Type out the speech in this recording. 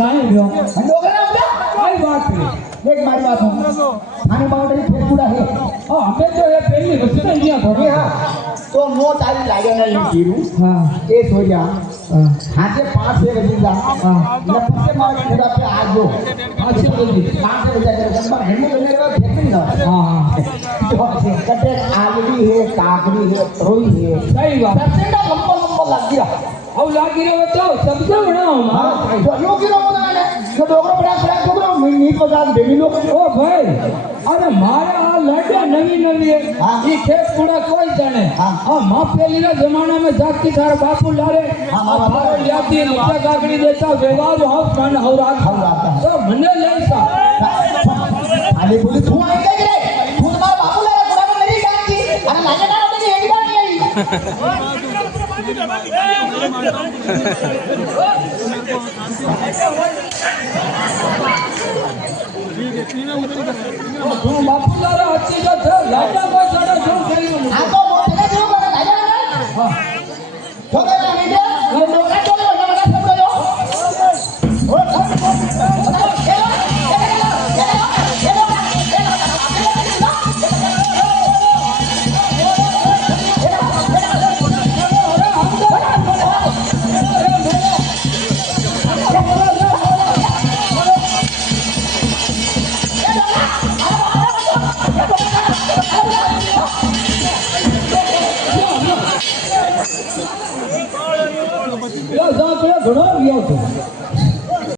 કાઈ લ્યો डोगरा उड़ा કઈ વાત છે देख मारी बात हो थाने बाउंड्री फेर पूरा है હા અમે તો એ પહેલી વસ્તુ ને અહીંયા ये ભરો हां तो मो तारी लागे ना इन कीरू હા ए सो जा હા हाथे 5 से बजे जा હા लपट से मार खुदा पे आ जो પાછી બોલી 5 से बजे कर पर हेमो लेने का फेंक ना હા હા तो कटे आलवी है काकड़ी है रोई है સહી વાત सबसे ना लंबा लंबा लग गया આવ લાગી રહ્યો તો શબ્દ બનાવો મારો हां जो लो गिरो बोला ने जो डोगरो बड़ा बड़ा डोगरो नी पचास देवी लो ઓ ભાઈ અરે મારે આ લાડ્યા નવી નવી હા. ઈ ખેત પૂડા કોઈ જાણે હા. આ માપેલીના જમાનામાં જાગતી તારા બાપુ લારે હા, આ હા, ભારો યાદી લીધા કાકડી દેતા વ્યવહાર હાવ કાન હવરા હવરાતા. તો મને લઈસા आले बोले तू आई गई रे तू तुम्हारा बापू लारा पूरा को मेरी जान की अरे लागे ना होते कि एक बार नहीं आई તું બાપુ લારા હચી જો છે લાડા કોઈ જડે શું કર્યું आ तो मोटे जो करे लागे ना હા तो गया नहीं दे ये डोगरा चले बड़ा बड़ा सब लो યો જા પેલા ઘણો આવ્યો છે